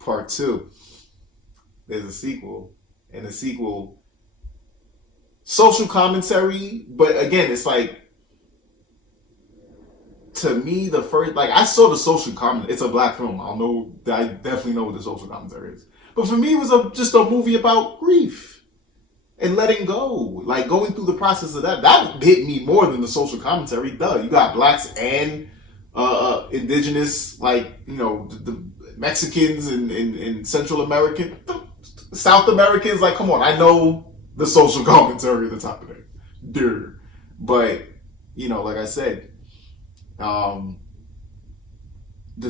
Part two. There's a sequel, and the sequel, social commentary, but again, it's like, to me, the first, like, I saw the social comment. It's a black film. I definitely know what the social commentary is. But for me, it was just a movie about grief and letting go, like going through the process of that. That hit me more than the social commentary. Duh, you got blacks and indigenous, like, the Mexicans and Central American, South Americans. Like, come on, I know the social commentary at the top of there, dude. But like I said, the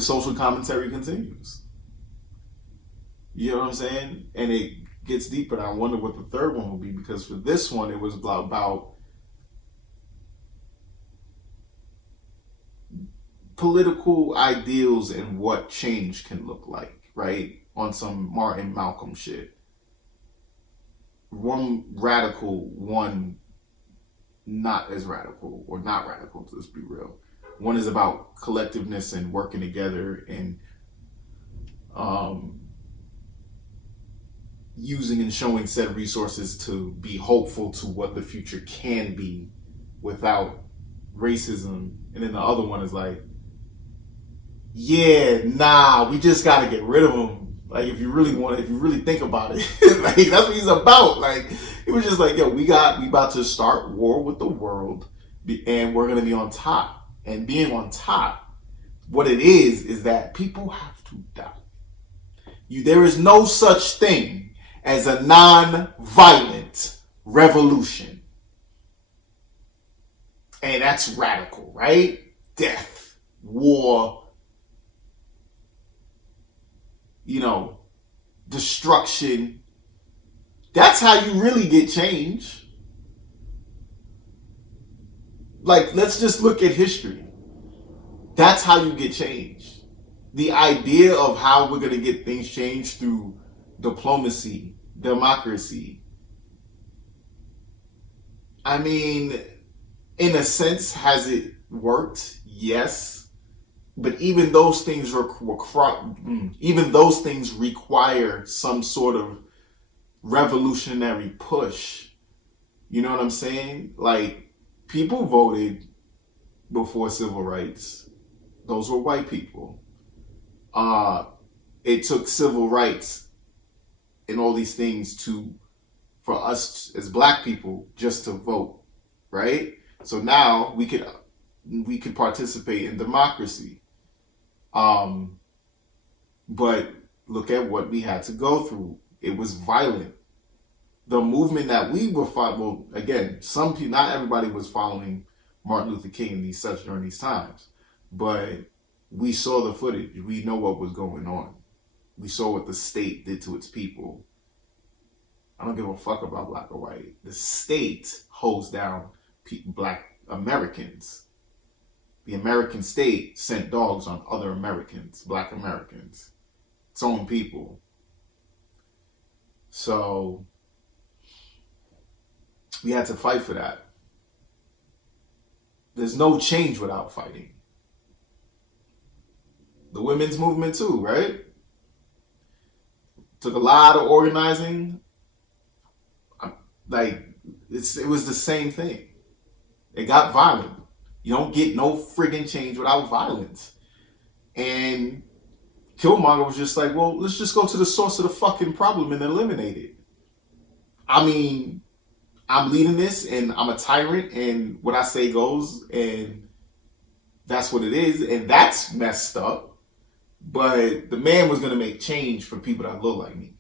social commentary continues. You know what I'm saying? And it gets deeper. And I wonder what the third one will be, because for this one, it was about political ideals and what change can look like, right? On some Martin Malcolm shit. One radical, one not as radical, or not radical, let's be real. One is about collectiveness and working together and using and showing said resources to be hopeful to what the future can be without racism. And then the other one is like, yeah, nah, we just gotta get rid of them. Like, if you really think about it, like, that's what he's about. Like, he was just like, yo, we about to start war with the world, and we're gonna be on top. And being on top, what it is that people have to die. There is no such thing as a non-violent revolution. And that's radical, right? Death, war, destruction. That's how you really get change. Like, let's just look at history. That's how you get change. The idea of how we're going to get things changed through diplomacy, democracy. I mean, in a sense, has it worked? Yes. But even those things require some sort of revolutionary push. You know what I'm saying? Like, people voted before civil rights. Those were white people. It took civil rights and all these things for us as black people just to vote, right? So now we could participate in democracy. But look at what we had to go through. It was violent. The movement that we were following, well, again, some people, not everybody was following Martin Luther King and such during these times, but we saw the footage. We know what was going on. We saw what the state did to its people. I don't give a fuck about black or white. The state holds down black Americans. The American state sent dogs on other Americans, black Americans, its own people. So we had to fight for that. There's no change without fighting. The women's movement too, right? Took a lot of organizing. Like, it was the same thing. It got violent. You don't get no friggin' change without violence. And Killmonger was just like, well, let's just go to the source of the fucking problem and eliminate it. I mean, I'm leading this and I'm a tyrant and what I say goes, and that's what it is. And that's messed up. But the man was going to make change for people that look like me.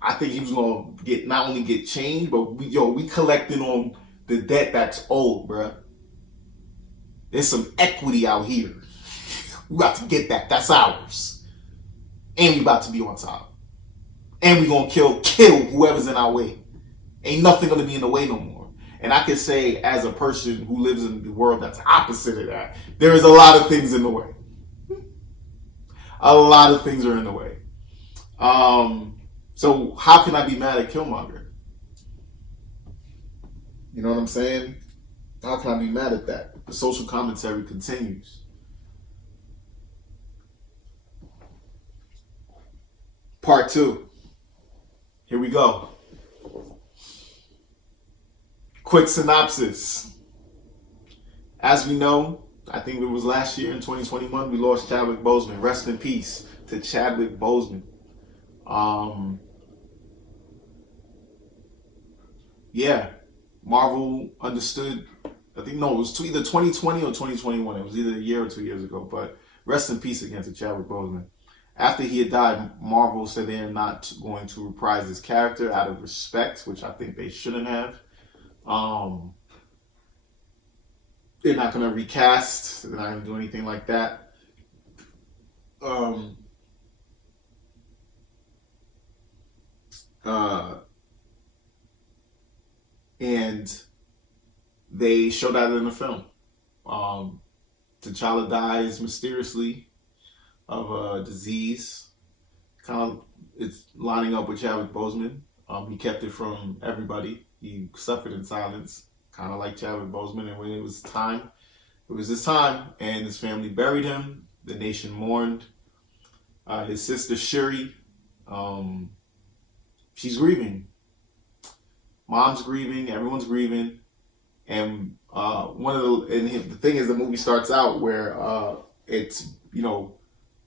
I think he was going to not only get change, but we collecting on the debt that's old, bruh. There's some equity out here. We about to get that. That's ours. And we about to be on top. And we gonna kill whoever's in our way. Ain't nothing gonna be in the way no more. And I can say, as a person who lives in the world that's opposite of that, there is a lot of things in the way. A lot of things are in the way. So how can I be mad at Killmonger? You know what I'm saying? How can I be mad at that? The social commentary continues. Part 2. Here we go. Quick synopsis. As we know, I think it was last year in 2021, we lost Chadwick Boseman. Rest in peace to Chadwick Boseman. Yeah, Marvel understood. I think, no, it was either 2020 or 2021. It was either a year or 2 years ago. But rest in peace again to Chadwick Boseman. After he had died, Marvel said they're not going to reprise his character out of respect, which I think they shouldn't have. They're not going to recast. They're not going to do anything like that. And they show that in the film. T'Challa dies mysteriously of a disease. Kind of, it's lining up with Chadwick Boseman. He kept it from everybody. He suffered in silence, kind of like Chadwick Boseman. And when it was time, it was his time, and his family buried him. The nation mourned. His sister Shuri, she's grieving. Mom's grieving. Everyone's grieving. And the thing is, the movie starts out where it's,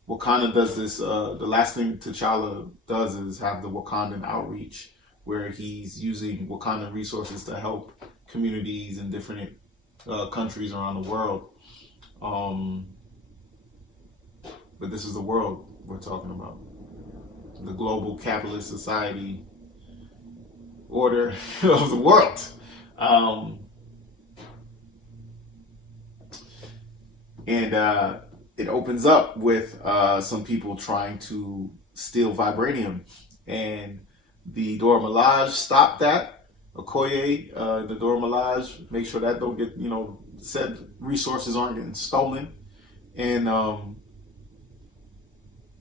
Wakanda does this. The last thing T'Challa does is have the Wakandan outreach, where he's using Wakandan resources to help communities in different countries around the world. But this is the world we're talking about. The global capitalist society order of the world. And it opens up with some people trying to steal vibranium. And the Dora Milaje stopped that. Okoye, the Dora Milaje, make sure that don't get, said resources aren't getting stolen. And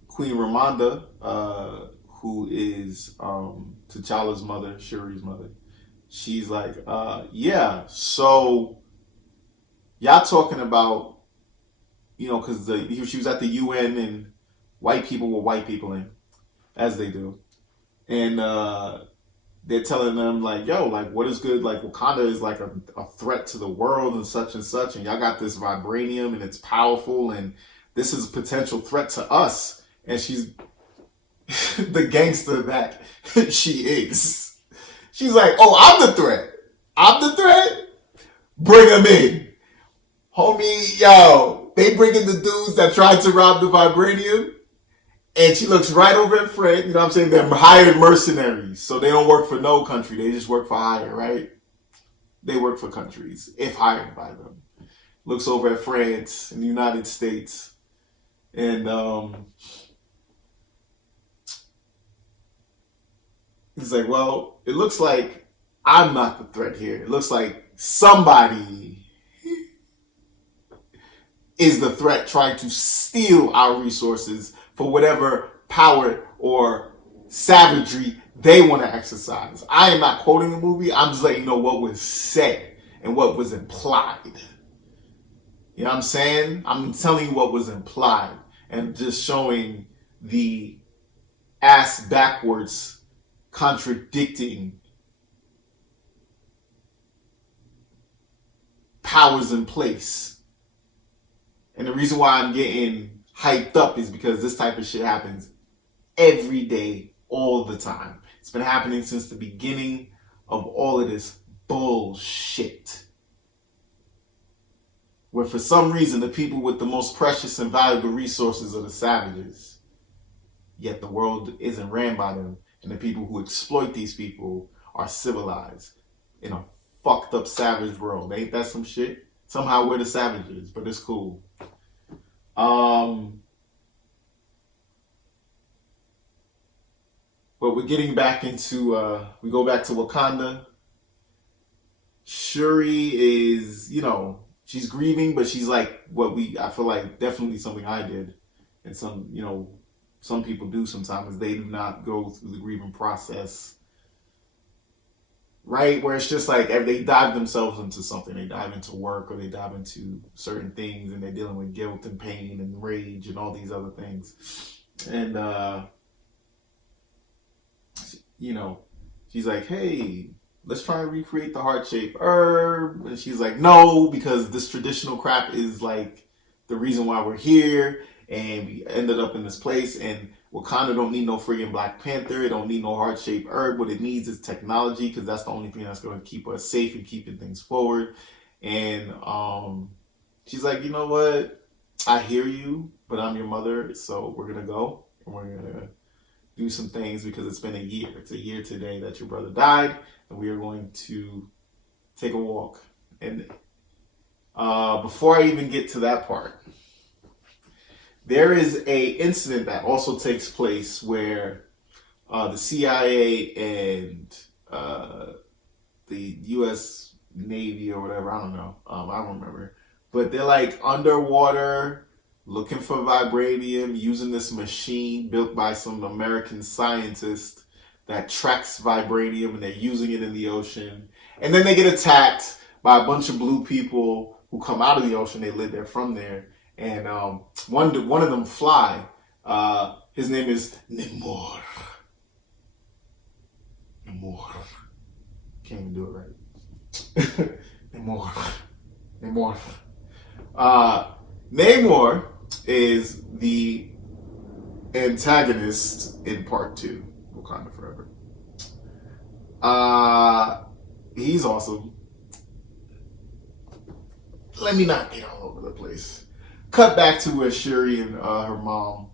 Queen Ramonda, who is T'Challa's mother, Shuri's mother, she's like, yeah, so y'all talking about, because she was at the UN and white people were white people in, as they do. And they're telling them, like, yo, like, what is good? Like, Wakanda is like a threat to the world and such. And y'all got this vibranium and it's powerful and this is a potential threat to us. And she's the gangster that she is. She's like, oh, I'm the threat. I'm the threat? Bring them in. Homie, yo, they bring in the dudes that tried to rob the vibranium. And she looks right over at Fred. You know what I'm saying? They're hired mercenaries. So they don't work for no country. They just work for hire, right? They work for countries, if hired by them. Looks over at France and the United States. And he's like, well, it looks like I'm not the threat here. It looks like somebody is the threat trying to steal our resources for whatever power or savagery they want to exercise. I am not quoting the movie. I'm just letting you know what was said and what was implied. You know what I'm saying? I'm telling you what was implied and just showing the ass backwards contradicting powers in place. And the reason why I'm getting hyped up is because this type of shit happens every day, all the time. It's been happening since the beginning of all of this bullshit. Where for some reason the people with the most precious and valuable resources are the savages. Yet the world isn't ran by them. And the people who exploit these people are civilized in a fucked up savage world. Ain't that some shit? Somehow we're the savages, but it's cool. But we're getting back into, we go back to Wakanda. Shuri is, she's grieving, but she's like I feel like definitely something I did. And some people do sometimes. They do not go through the grieving process. Right? Where it's just like they dive themselves into something. They dive into work or they dive into certain things and they're dealing with guilt and pain and rage and all these other things. And you know, she's like, hey, let's try and recreate the heart-shaped herb. And she's like, no, because this traditional crap is like the reason why we're here. And we ended up in this place. And Wakanda don't need no friggin' Black Panther. It don't need no heart-shaped herb. What it needs is technology, because that's the only thing that's going to keep us safe and keeping things forward. And she's like, you know what? I hear you, but I'm your mother, so we're going to go. And we're going to do some things because it's been a year. It's a year today that your brother died, and we are going to take a walk. And before I even get to that part, there is a incident that also takes place where the CIA and the U.S. Navy or whatever, I don't know, I don't remember, but they're like underwater looking for vibranium using this machine built by some American scientist that tracks vibranium, and they're using it in the ocean. And then they get attacked by a bunch of blue people who come out of the ocean. They live there from there. And one of them fly. His name is Namor. Namor. Can't even do it right. Namor. Namor is the antagonist in part 2, Wakanda Forever. He's awesome. Let me not get all over the place. Cut back to where Shuri and her mom,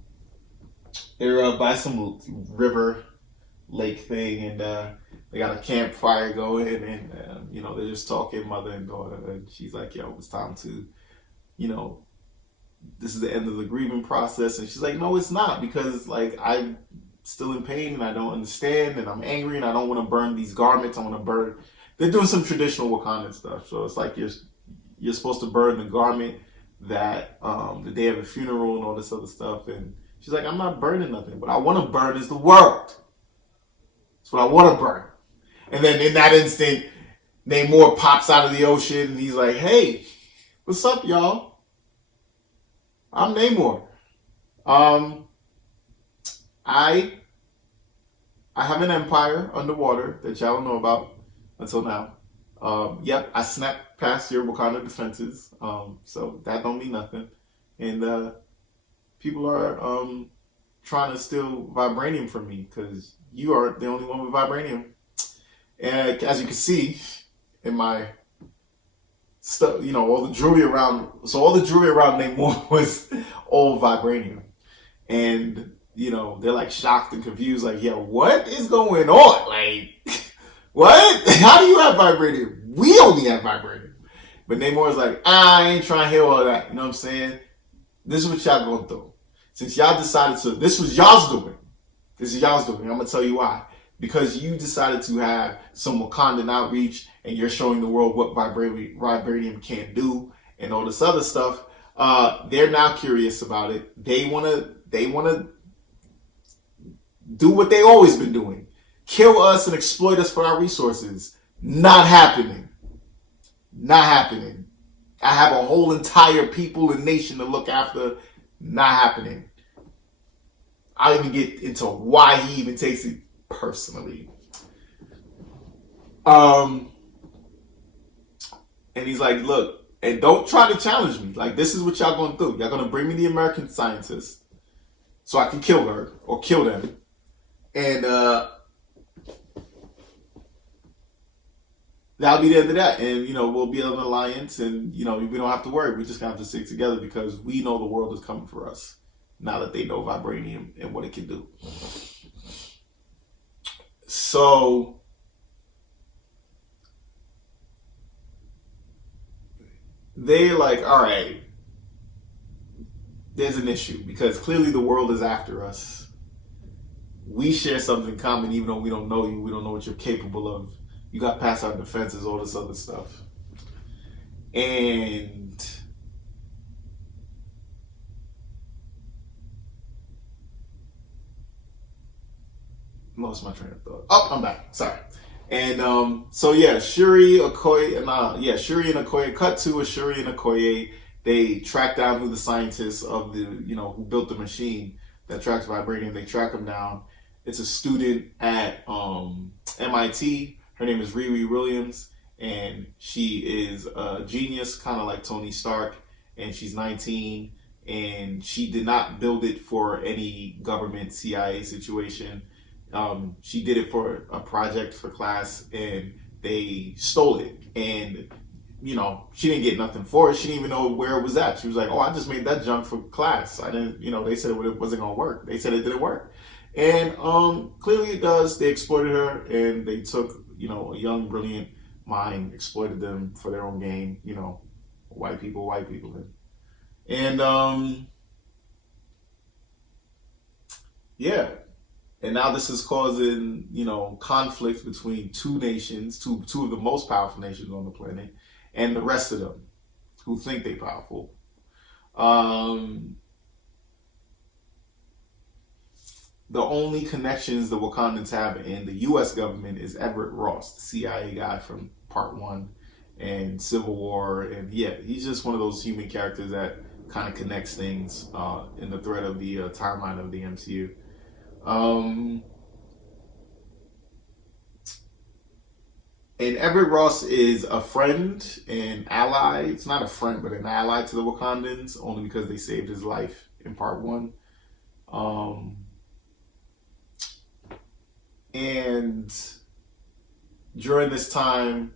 they're by some river, lake thing, and they got a campfire going, and they're just talking, mother and daughter, and she's like, yo, it's time to, this is the end of the grieving process. And she's like, no, it's not, because like I'm still in pain and I don't understand and I'm angry and I don't want to burn these garments. I want to burn. They're doing some traditional Wakandan stuff. So it's like you're supposed to burn the garment that the day of the funeral and all this other stuff. And she's like, I'm not burning nothing. What I want to burn is the world. That's what I want to burn. And then in that instant, Namor pops out of the ocean and he's like, hey, what's up, y'all? I'm Namor. I have an empire underwater that y'all don't know about until now. Yep, I snapped past your Wakanda defenses. So that don't mean nothing. And people are trying to steal vibranium from me because you are the only one with vibranium. And as you can see in my stuff, all the jewelry around. So all the jewelry around Namor was all vibranium, and they're like shocked and confused, like, yeah, what is going on? Like, what? How do you have vibranium? We only have vibranium. But Namor's like, I ain't trying to hear all of that. You know what I'm saying? This is what y'all going through. Since y'all decided to, this was y'all's doing. This is y'all's doing. I'm gonna tell you why. Because you decided to have some Wakandan outreach and you're showing the world what vibranium can do and all this other stuff. They're now curious about it. They wanna do what they always been doing. Kill us and exploit us for our resources. Not happening. Not happening. I have a whole entire people and nation to look after. Not happening. I'll even get into why he even takes it personally. And he's like, look, and don't try to challenge me. Like, this is what y'all gonna do. Y'all gonna bring me the American scientist so I can kill her or kill them. And that'll be the end of that. And, we'll be an alliance and, we don't have to worry. We just have to stick together because we know the world is coming for us now that they know vibranium and what it can do. So they're like, all right, there's an issue because clearly the world is after us. We share something common even though we don't know you. We don't know what you're capable of. You got past our defenses, all this other stuff. And lost my train of thought. Oh, I'm back. Sorry. And Shuri and Okoye cut to a Shuri and Okoye. They track down who the scientists of the, who built the machine that tracks vibranium. They track them down. It's a student at MIT. Her name is Riri Williams, and she is a genius, kind of like Tony Stark. And she's 19, and she did not build it for any government CIA situation. She did it for a project for class, and they stole it. And she didn't get nothing for it. She didn't even know where it was at. She was like, "Oh, I just made that junk for class. I didn't, they said it wasn't gonna work. They said it didn't work." And clearly it does. They exploited her, and they took, a young, brilliant mind, exploited them for their own gain. White people. And yeah. And now this is causing, conflict between two nations, two of the most powerful nations on the planet, and the rest of them who think they're powerful. The only connections the Wakandans have in the U.S. government is Everett Ross, the CIA guy from Part 1 and Civil War. And yeah, he's just one of those human characters that kind of connects things in the thread of the timeline of the MCU. And Everett Ross is a friend and ally. It's not a friend, but an ally to the Wakandans, only because they saved his life in Part 1. And during this time,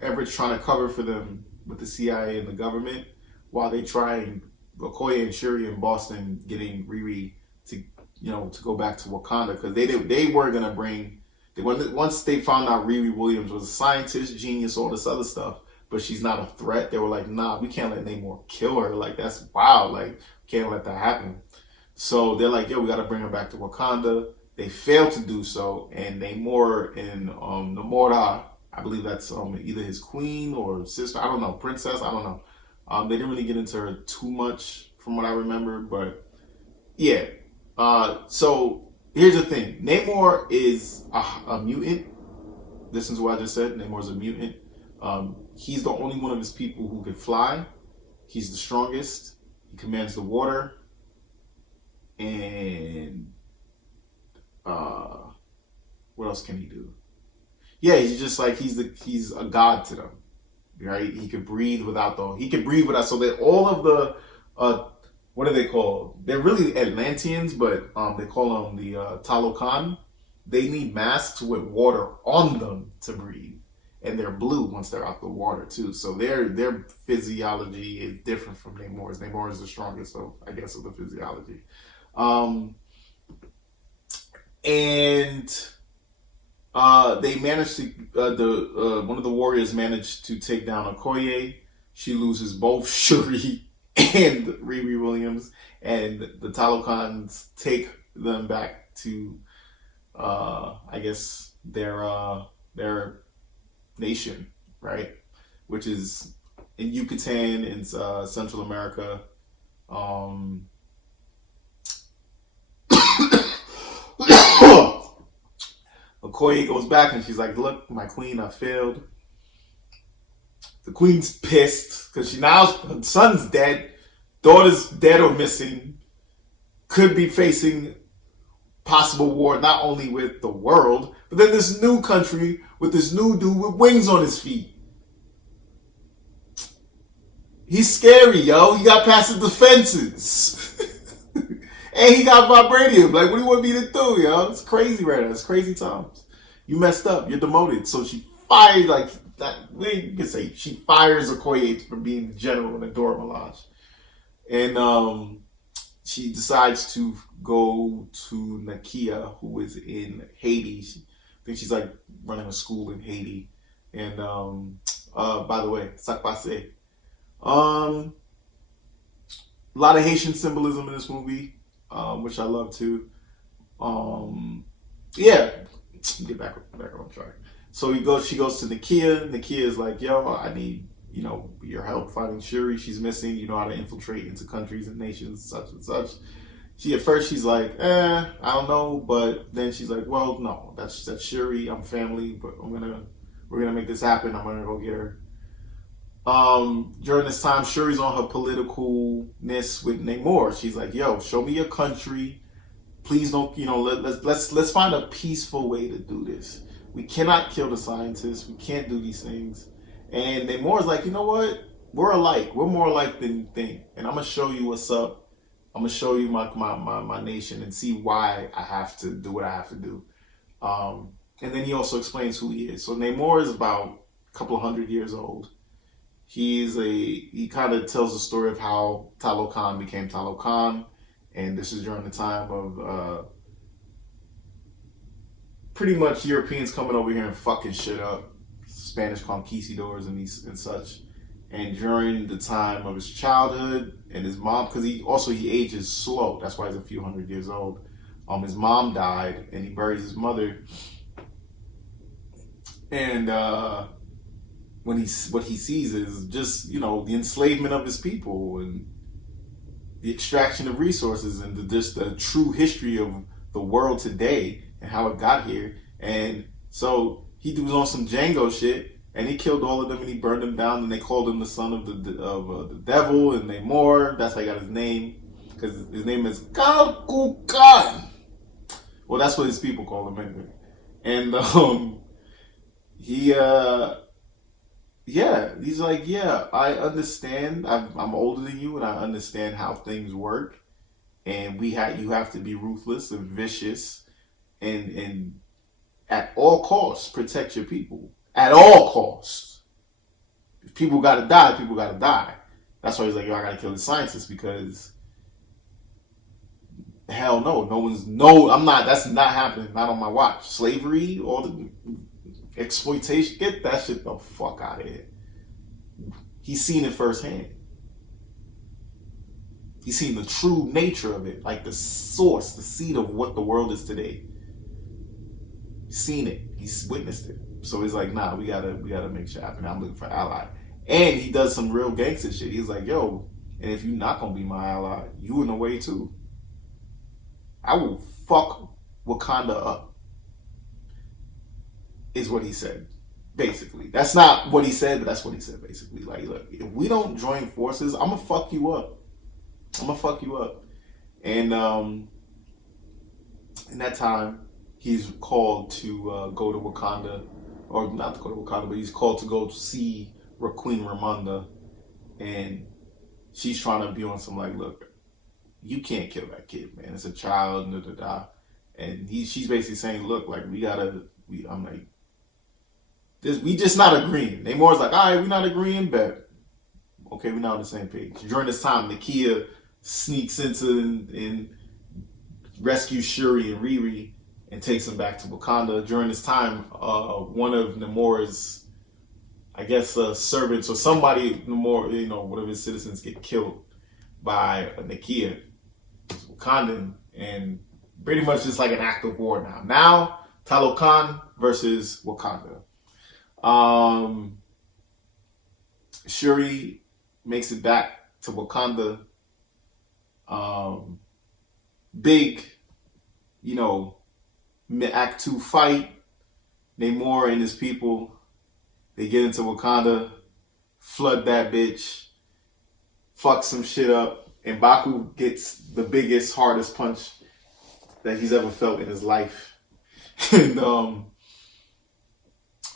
Everett's trying to cover for them with the CIA and the government while they try Okoye and Shuri in Boston getting Riri to go back to Wakanda, because they were gonna bring. Once they found out Riri Williams was a scientist, genius, all this other stuff, but she's not a threat, they were like, "Nah, we can't let Namor kill her. Like, that's wild. Like, can't let that happen." So they're like, "Yo, we got to bring her back to Wakanda." They failed to do so, and Namor and Namora, I believe that's either his queen or sister, I don't know, princess, I don't know. They didn't really get into her too much from what I remember, but yeah. So here's the thing: Namor is a mutant. Listen to what I just said. Namor's a mutant. He's the only one of his people who can fly. He's the strongest. He commands the water. And what else can he do? Yeah, he's just like he's a god to them, right? He could breathe without. So that all of the what are they called? They're really Atlanteans, but they call them the Talokan. They need masks with water on them to breathe, and they're blue once they're out the water too. So their physiology is different from Namor's. Namor is the strongest, so I guess of the physiology. They managed to one of the warriors managed to take down Okoye. She loses both Shuri and Riri Williams, and the Talokans take them back to I guess their nation, right? Which is in Yucatan in Central America. Okoye goes back and she's like, "Look, my queen, I failed." The queen's pissed because her son's dead, daughter's dead or missing, could be facing possible war not only with the world, but then this new country with this new dude with wings on his feet. He's scary, yo. He got past the defenses. And he got vibranium. Like, what do you want me to do, yo? It's crazy right now. It's crazy times. You messed up. You're demoted. So she fired, like, that. You can say she fires Okoye for being the general in the Dora Milaje. And she decides to go to Nakia, who is in Haiti. I think she's, like, running a school in Haiti. And, by the way, Sakpase. A lot of Haitian symbolism in this movie. Which I love too. Yeah, get back on track. So she goes to Nakia. Nakia is like, "Yo, I need your help finding Shuri. She's missing. You know how to infiltrate into countries and nations, such and such." She's like, I don't know, but then she's like, "Well, no, that's Shuri. I'm family, but we're gonna make this happen. I'm gonna go get her." During this time, Shuri's on her politicalness with Namor. She's like, "Yo, show me your country. please don't, let's find a peaceful way to do this. We cannot kill the scientists. We can't do these things. And Namor's like, you know what? We're alike. We're more alike than you think. And I'm gonna show you what's up. I'm gonna show you my nation and see why I have to do what I have to do. And then he also explains who he is. So Namor is about a couple of 100 years old. He kind of tells the story of how Talokan became Talokan, and this is during the time of pretty much Europeans coming over here and fucking shit up, Spanish conquistadors and such. And during the time of his childhood and his mom, because he ages slow, that's why he's a few hundred years old. His mom died, and he buries his mother. And what he sees is just, the enslavement of his people and the extraction of resources and just the true history of the world today and how it got here. And so he was on some Django shit, and he killed all of them and he burned them down, and they called him the son of the devil and Namor. That's how he got his name, because his name is Kalkukan. Well, that's what his people call him anyway. And he's like, yeah, I understand. I'm older than you, and I understand how things work. And you have to be ruthless and vicious, and at all costs protect your people. At all costs. If people gotta die, people gotta die. That's why he's like, yo, I gotta kill the scientists, because hell no, I'm not. That's not happening. Not on my watch. Slavery, all the exploitation, get that shit the fuck out of here. He's seen it firsthand. He's seen the true nature of it, like the source, the seed of what the world is today. He's seen it. He's witnessed it. So he's like, nah, we gotta make shit happen. I'm looking for an ally. And he does some real gangster shit. He's like, yo, and if you're not gonna be my ally, you in the way too. I will fuck Wakanda up, is what he said, basically. That's not what he said, but that's what he said, basically. Like, look, if we don't join forces, I'm gonna fuck you up. And in that time, he's called to go to Wakanda, or not to go to Wakanda, but he's called to go see Queen Ramonda, and she's trying to be on some like, look, you can't kill that kid, man. It's a child, and she's basically saying, look, like we just not agreeing. Namor's like, all right, we're not agreeing, bet. Okay, we're not on the same page. During this time, Nakia sneaks into and rescues Shuri and Riri and takes them back to Wakanda. During this time, one of Namor's, I guess, servants or somebody, Namor, one of his citizens get killed by Nakia, Wakandan, and pretty much just like an act of war now. Now, Talokan versus Wakanda. Shuri makes it back to Wakanda. Big, Act 2 fight. Namor and his people, they get into Wakanda, flood that bitch, fuck some shit up, and Baku gets the biggest, hardest punch that he's ever felt in his life. And the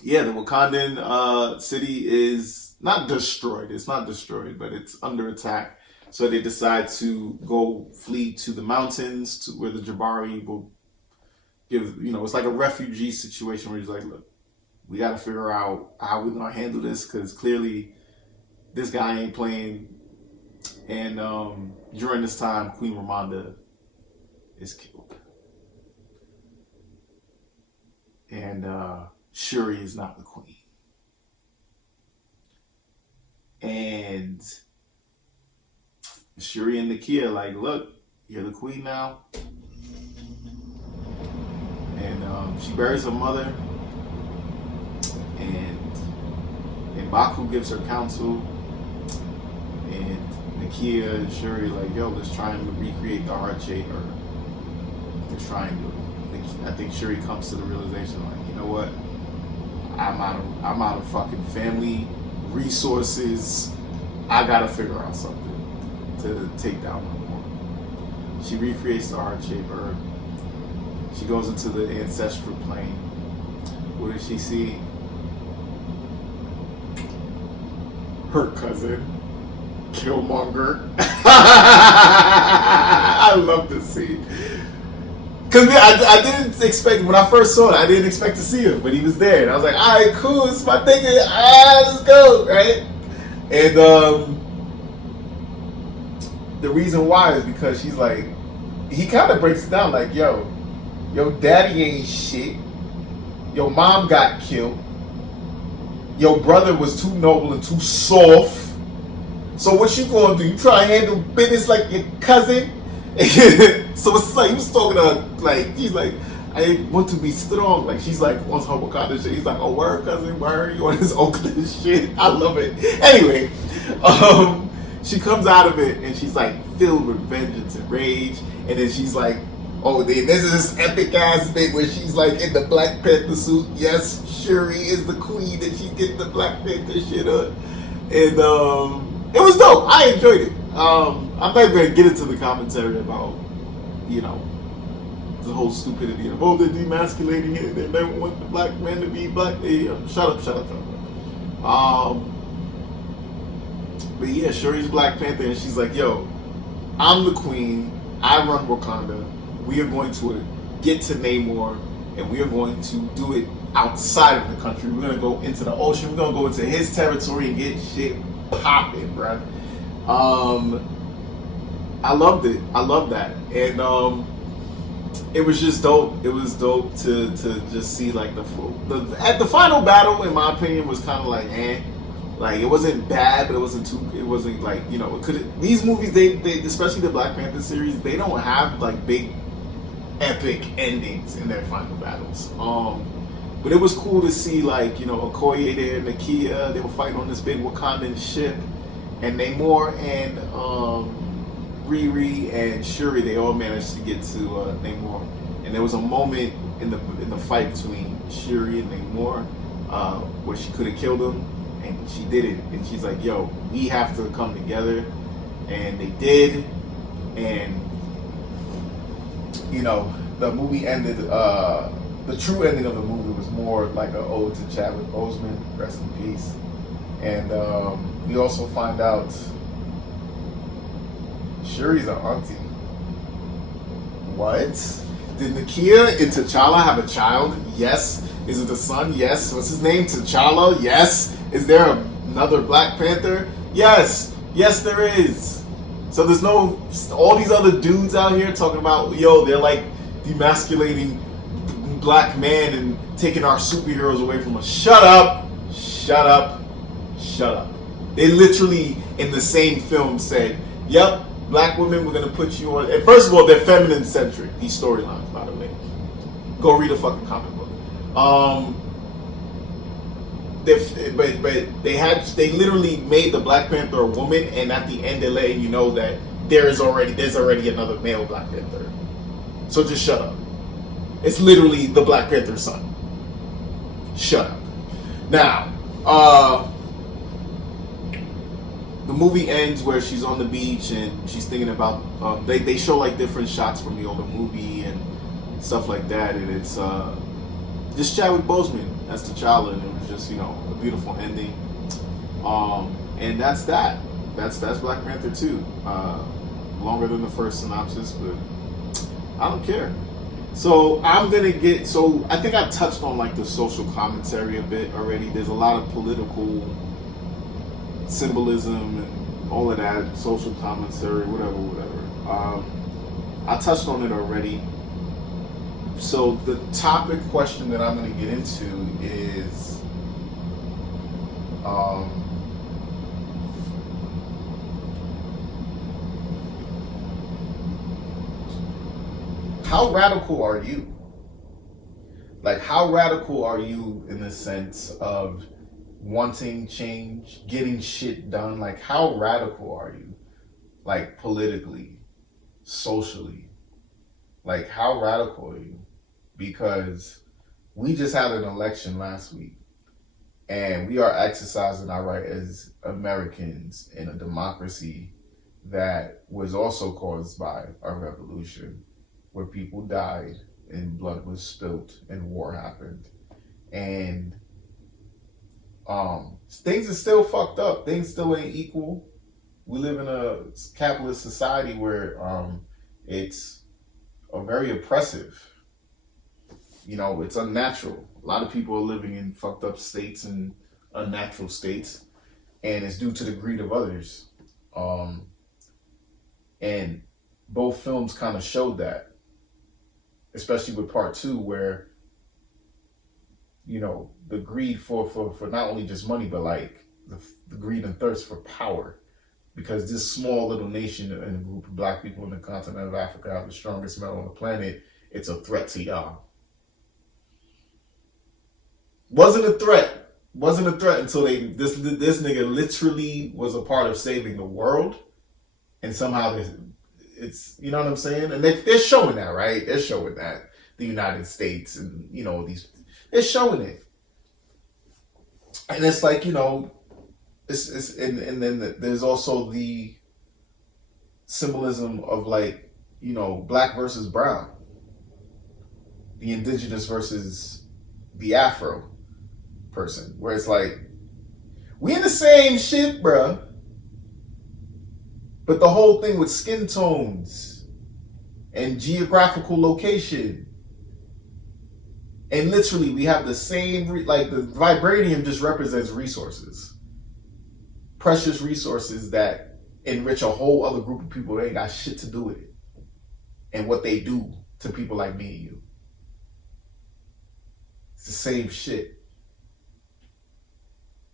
Wakandan city is not destroyed. It's not destroyed, but it's under attack. So they decide to go flee to the mountains, to where the Jabari will give, it's like a refugee situation where he's like, look, we got to figure out how we're going to handle this, because clearly this guy ain't playing. And during this time, Queen Ramonda is killed. And Shuri is not the queen. And Shuri and Nakia like, look, you're the queen now. And she buries her mother. And Baku gives her counsel. And Nakia and Shuri like, yo, let's try and recreate the heart shape, or let's try and do it. I think Shuri comes to the realization, like, you know what? I'm out of fucking family, resources. I gotta figure out something to take down Namor. She recreates the heart shape herb, She goes into the ancestral plane. What does she see? Her cousin, Killmonger. I love this scene. Because I didn't expect, when I first saw it, I didn't expect to see him, but he was there. And I was like, all right, cool, it's my nigga, let's go, right? And the reason why is because she's like, he kind of breaks it down like, yo, daddy ain't shit. Your mom got killed. Your brother was too noble and too soft. So what you gonna do? You try to handle business like your cousin? So it's like, he was talking to her, like, he's like, I want to be strong. Like, she's like, wants her Wakanda shit. He's like, oh, word, cousin, word. You on his Oakland shit. I love it. Anyway, she comes out of it and she's like filled with vengeance and rage. And then she's like, oh, this is this epic ass bit where she's like in the Black Panther suit. Yes, Shuri is the queen and she's getting the Black Panther shit on. And it was dope. I enjoyed it. I'm not going to get into the commentary about, you know, the whole stupidity of, oh, they're demasculating it. They don't want the black man to be black. Hey, shut up. But yeah, Shuri's Black Panther, and she's like, yo, I'm the queen. I run Wakanda. We are going to get to Namor, and we are going to do it outside of the country. We're going to go into the ocean. We're going to go into his territory and get shit popping, bruh. I loved it. I love that. And it was just dope. It was dope to just see like the final battle, in my opinion, was kind of like like it wasn't bad, but it wasn't like, you know, these movies, they especially the Black Panther series, they don't have like big epic endings in their final battles. But it was cool to see, like, you know, Okoye there, Nakia, they were fighting on this big Wakandan ship, and Namor and Riri and Shuri, they all managed to get to Namor. And there was a moment in the fight between Shuri and Namor where she could have killed him, and she did it. And she's like, yo, we have to come together. And they did. And, you know, the movie ended, the true ending of the movie was more like an ode to Chadwick Boseman, rest in peace. And we also find out Shuri's an auntie. What? Did Nakia and T'Challa have a child? Yes. Is it the son? Yes. What's his name? T'Challa? Yes. Is there another Black Panther? Yes. Yes, there is. So there's no, all these other dudes out here talking about, yo, they're like demasculating black man and taking our superheroes away from us. Shut up. Shut up. Shut up. They literally, in the same film, said, yep, black women, we're going to put you on. And first of all, they're feminine-centric, these storylines, by the way. Go read a fucking comic book. But they literally made the Black Panther a woman, and at the end they're letting you know that there's already another male Black Panther. So just shut up. It's literally the Black Panther's son. Shut up. Now, the movie ends where she's on the beach and she's thinking about, they show like different shots from the older movie and stuff like that, and it's just Chadwick Boseman as T'Challa, and it was just, you know, a beautiful ending. And that's that. That's Black Panther 2. Longer than the first synopsis, but I don't care. So I think I touched on like the social commentary a bit already. There's a lot of political symbolism and all of that, social commentary, whatever. I touched on it already. So the topic question that I'm going to get into is how radical are you? Like, how radical are you in the sense of wanting change, getting shit done? Like, how radical are you? Like, politically, socially? Like, how radical are you? Because we just had an election last week, and we are exercising our right as Americans in a democracy that was also caused by a revolution where people died and blood was spilled and war happened. And things are still fucked up. Things still ain't equal. We live in a capitalist society where it's a very oppressive. It's unnatural. A lot of people are living in fucked up states and unnatural states, and it's due to the greed of others. And both films kind of showed that, especially with part two, where the greed for not only just money, but like the greed and thirst for power, because this small little nation and a group of black people in the continent of Africa have the strongest metal on the planet. It's a threat to y'all. Wasn't a threat until this nigga literally was a part of saving the world, and somehow it's you know what I'm saying, and they're showing that, right? They're showing that the United States and they're showing it, and it's like it's and then there's also the symbolism of like black versus brown, the indigenous versus the Afro person, where it's like we in the same shit, bruh. But the whole thing with skin tones and geographical location, and literally we have the same like the vibranium just represents resources, precious resources that enrich a whole other group of people that ain't got shit to do with it, and what they do to people like me and you. It's the same shit.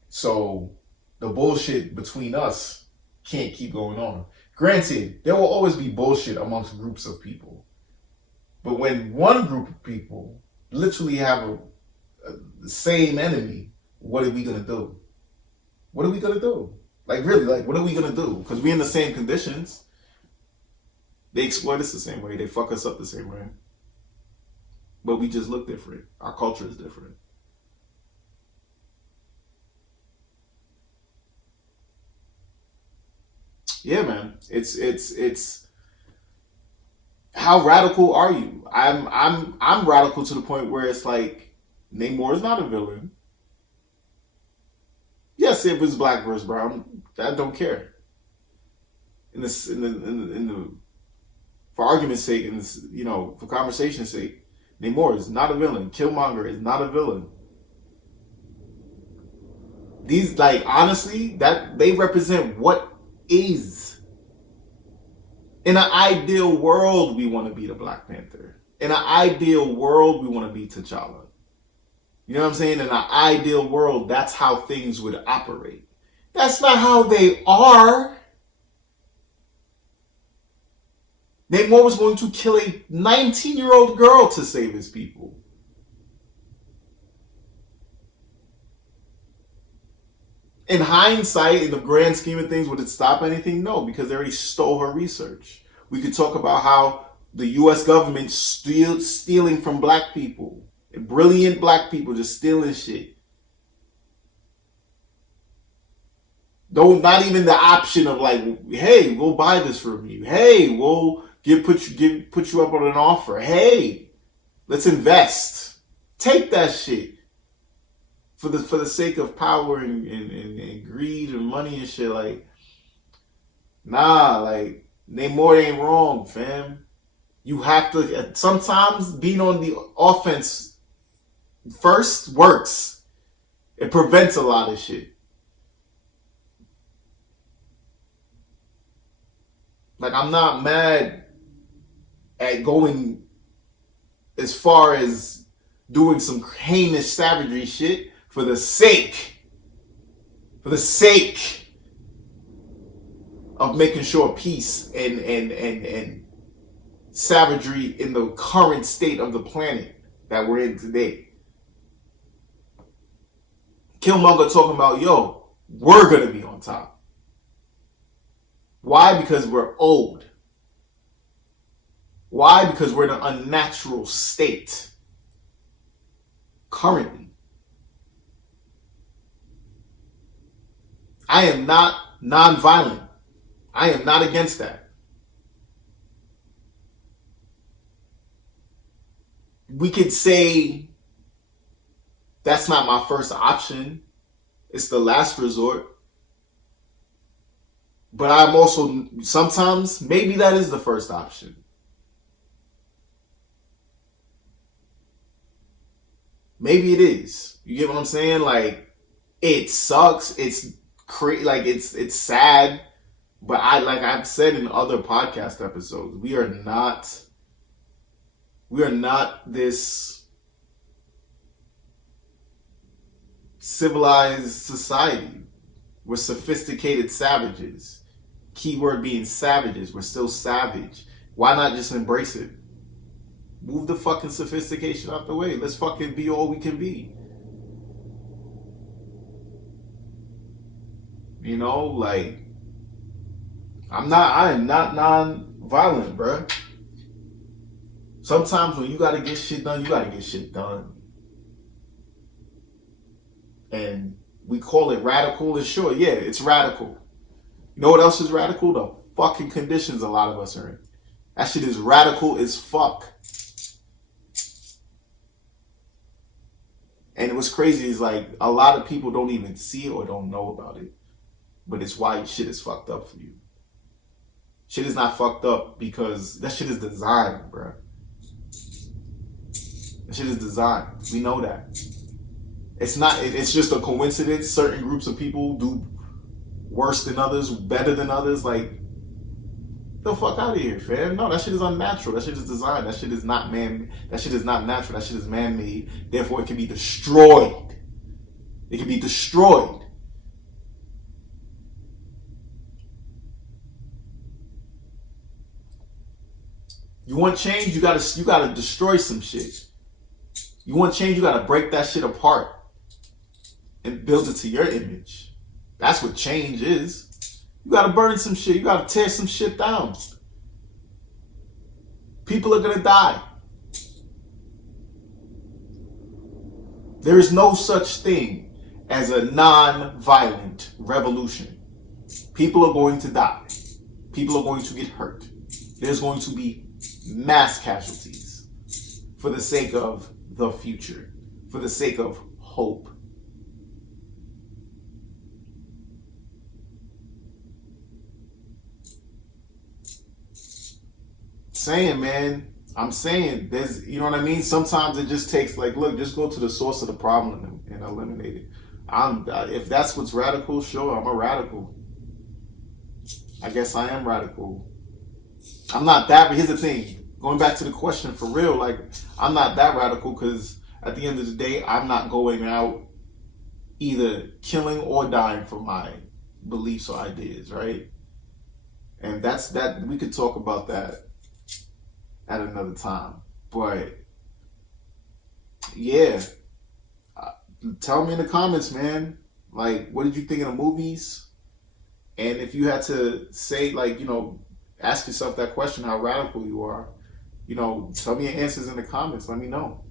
So the bullshit between us can't keep going on. Granted, there will always be bullshit amongst groups of people. But when one group of people literally have the same enemy, what are we going to do? What are we going to do? Like, really, like, what are we going to do? Because we're in the same conditions. They exploit us the same way. They fuck us up the same way. But we just look different. Our culture is different. Yeah, man. It's how radical are you? I'm radical to the point where it's like Namor is not a villain. Yes, it was black versus brown. I don't care. In the for argument's sake, for conversation's sake, Namor is not a villain. Killmonger is not a villain. These, like, honestly, that they represent what is. In an ideal world, we want to be the Black Panther. In an ideal world, we want to be T'Challa. You know what I'm saying? In an ideal world, that's how things would operate. That's not how they are. Namor was going to kill a 19-year-old girl to save his people. In hindsight, in the grand scheme of things, would it stop anything? No, because they already stole her research. We could talk about how the U.S. government stealing from black people. Brilliant black people just stealing shit. Though not even the option of like, hey, we'll buy this from you. Hey, we'll put you up on an offer. Hey, let's invest. Take that shit. For the sake of power and greed and money and shit, like, nah, like, Namor ain't wrong, fam. You have to, sometimes being on the offense first works. It prevents a lot of shit. Like, I'm not mad at going as far as doing some heinous savagery shit for the sake of making sure peace and savagery in the current state of the planet that we're in today. Killmonger talking about, yo, we're going to be on top. Why? Because we're old. Why? Because we're in an unnatural state currently. I am not nonviolent. I am not against that. we could say that's not my first option. It's the last resort. But I'm also, sometimes, maybe that is the first option. Maybe it is. You get what I'm saying? Like, it sucks. It's crazy. Like, it's sad. But like I've said in other podcast episodes, we are not this civilized society. We're sophisticated savages. Keyword being savages. We're still savage. Why not just embrace it? Move the fucking sophistication out the way. Let's fucking be all we can be. You know, like, I am not non-violent, bruh. Sometimes when you gotta get shit done, you gotta get shit done. And we call it radical, and sure, yeah, it's radical. You know what else is radical? The fucking conditions a lot of us are in. That shit is radical as fuck. And what's crazy is like a lot of people don't even see it or don't know about it. But it's why shit is fucked up for you. Shit is not fucked up because that shit is designed, bro. That shit is designed. We know that. It's not, it's just a coincidence. Certain groups of people do worse than others, better than others. Like, the fuck out of here, fam. No, that shit is unnatural. That shit is designed. That shit is not that shit is not natural. That shit is man-made. Therefore, it can be destroyed. It can be destroyed. You want change, you gotta destroy some shit. You want change, you gotta break that shit apart and build it to your image. That's what change is. You gotta burn some shit. You gotta tear some shit down. People are gonna die. There is no such thing as a non-violent revolution. People are going to die. People are going to get hurt. There's going to be mass casualties for the sake of the future, for the sake of hope. Saying, man, I'm saying there's, you know what I mean? Sometimes it just takes, like, look, just go to the source of the problem and eliminate it. If that's what's radical, sure, I'm a radical. I guess I am radical. I'm not that, but here's the thing. Going back to the question for real, like, I'm not that radical because at the end of the day, I'm not going out either killing or dying for my beliefs or ideas, right? And that's that. We could talk about that at another time. But yeah, tell me in the comments, man. Like, what did you think of the movies? And if you had to say, like, you know, ask yourself that question, how radical you are, you know, tell me your answers in the comments. Let me know.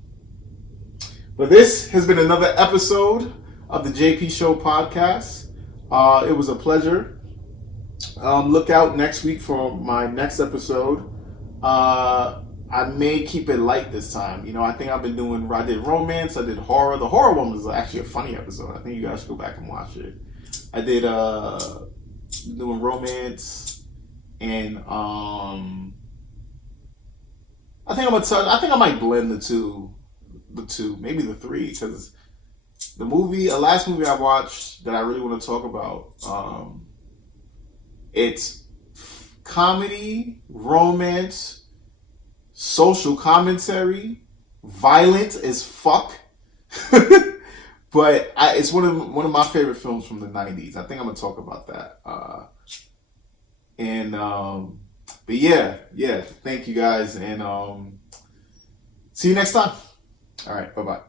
But this has been another episode of the JP Show podcast. It was a pleasure. Look out next week for my next episode. I may keep it light this time. You know, I think I did romance, I did horror. The horror one was actually a funny episode. I think you guys should go back and watch it. I did doing romance, and I think I might blend the two, maybe the three, because the last movie I watched that I really want to talk about, it's comedy, romance, social commentary, violent as fuck. But it's one of my favorite films from the 90s. I think I'm gonna talk about that. But yeah. Thank you guys, and see you next time. All right, bye-bye.